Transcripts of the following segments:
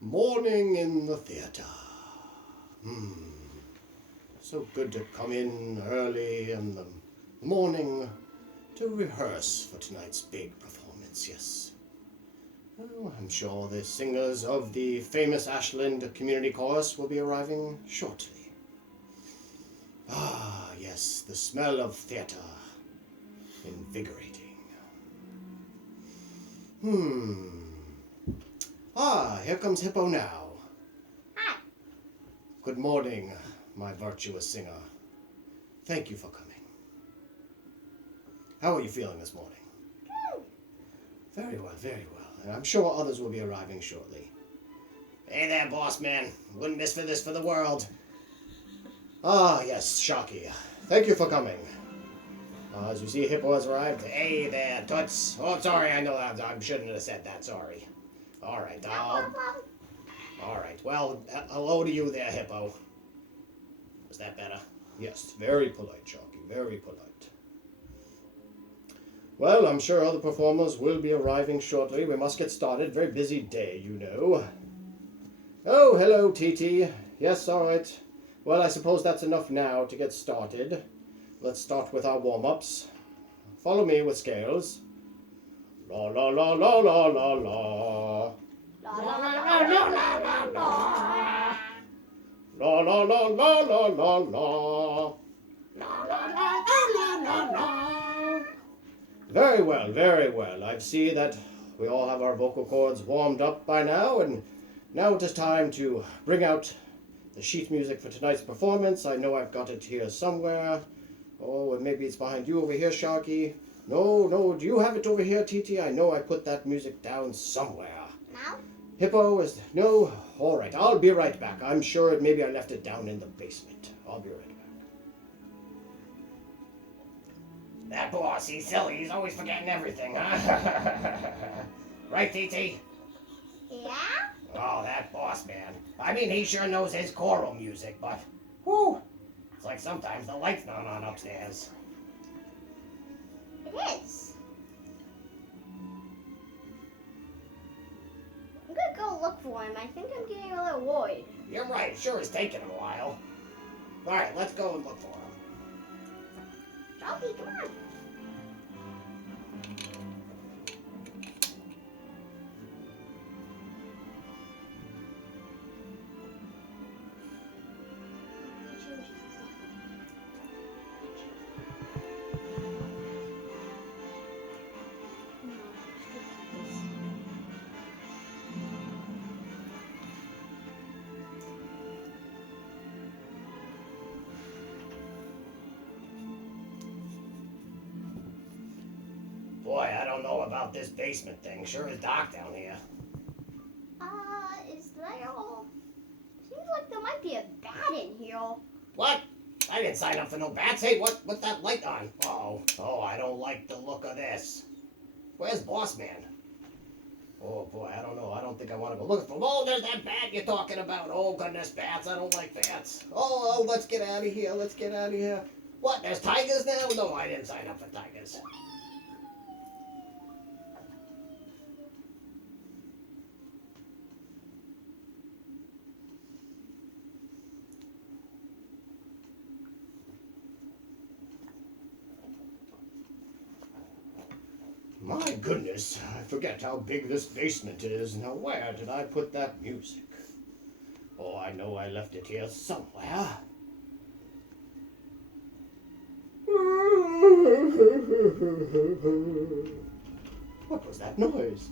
Morning in the theater. So good to come in early in the morning to rehearse for tonight's big performance, yes. Oh, I'm sure the singers of the famous Ashland Community Chorus will be arriving shortly. Ah, yes, the smell of theater. Invigorating. Here comes Hippo now. Hi. Good morning, my virtuous singer. Thank you for coming. How are you feeling this morning? Good. Very well, very well. And I'm sure others will be arriving shortly. Hey there, boss man. Wouldn't miss for this for the world. Ah, yes, Sharky. Thank you for coming. As you see, Hippo has arrived. Hey there, Toots. Oh, sorry, I know I shouldn't have said that, sorry. All right, No problem. all right, well, hello to you there, Hippo. Was that better? Yes, very polite, Sharky, very polite. Well, I'm sure other performers will be arriving shortly. We must get started. Very busy day, you know. Oh, hello, TT. Yes, all right. Well, I suppose that's enough now to get started. Let's start with our warm-ups. Follow me with scales. La la la la la la la. La la la la la la la. La la la la la la la. La la la la la la. Very well, very well. I see that we all have our vocal cords warmed up by now, and now it is time to bring out the sheet music for tonight's performance. I know I've got it here somewhere. Oh, maybe it's behind you over here, Sharky. No, do you have it over here, TT? I know I put that music down somewhere. No? Hippo is... No? All right, I'll be right back. I'm sure maybe I left it down in the basement. I'll be right back. That boss, he's silly. He's always forgetting everything, huh? Right, TT? Yeah? Oh, that boss man. I mean, he sure knows his choral music, but... Whew! It's like sometimes the light's not on upstairs. It is. I'm gonna go look for him. I think I'm getting a little worried. You're right, it sure is taking a while. Alright, let's go and look for him. Shelby, come on. Boy, I don't know about this basement thing. Sure is dark down here. Is that all? Seems like there might be a bat in here. What? I didn't sign up for no bats. Hey, what's that light on? Oh, I don't like the look of this. Where's Boss Man? Oh boy, I don't know. I don't think I want to go looking for him. Oh, there's that bat you're talking about. Oh goodness, bats. I don't like bats. Oh, let's get out of here. Let's get out of here. What? There's tigers now? No, I didn't sign up for tigers. My goodness, I forget how big this basement is. Now, where did I put that music? Oh, I know I left it here somewhere. What was that noise?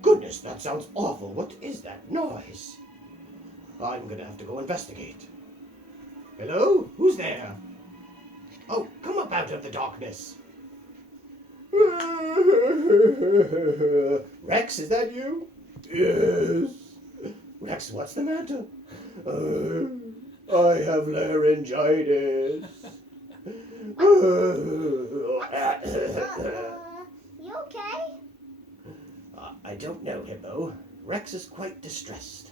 Goodness, that sounds awful. What is that noise? I'm gonna have to go investigate. Hello? Who's there? Oh, come up out of the darkness. Rex, is that you? Yes. Rex, what's the matter? I have laryngitis. You okay? I don't know, Hippo. Rex is quite distressed.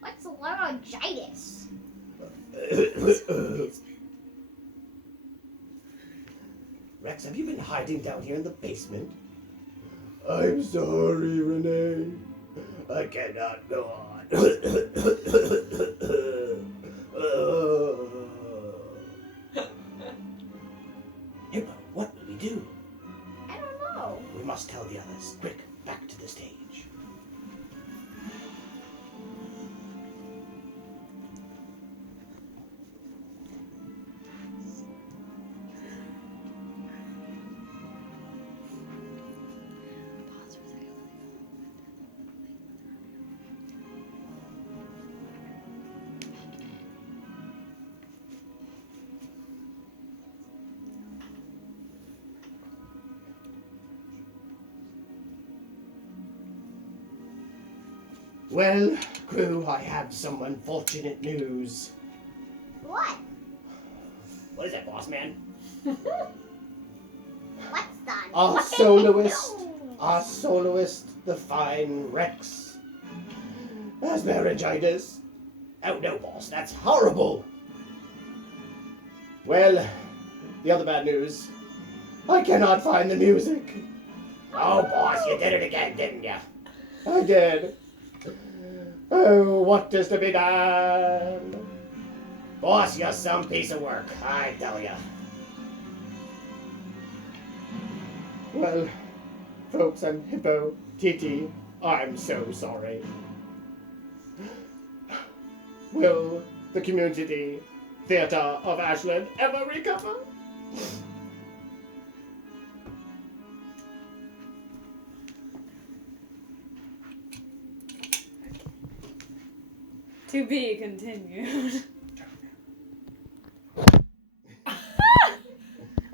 What's laryngitis? Rex, have you been hiding down here in the basement? I'm sorry, Renee. I cannot go on. Hippo, what will we do? I don't know. We must tell the others. Quick, back to the stage. Well, crew, I have some unfortunate news. What? What is that, boss man? What's done? Our soloist, the fine Rex, has laryngitis. Oh no, boss, that's horrible. Well, the other bad news, I cannot find the music. Oh, boss, you did it again, didn't you? I did. Oh, what is to be done? Boss, you're some piece of work, I tell ya. Well, folks, and Hippo, TT, I'm so sorry. Will the community theatre of Ashland ever recover? To be continued.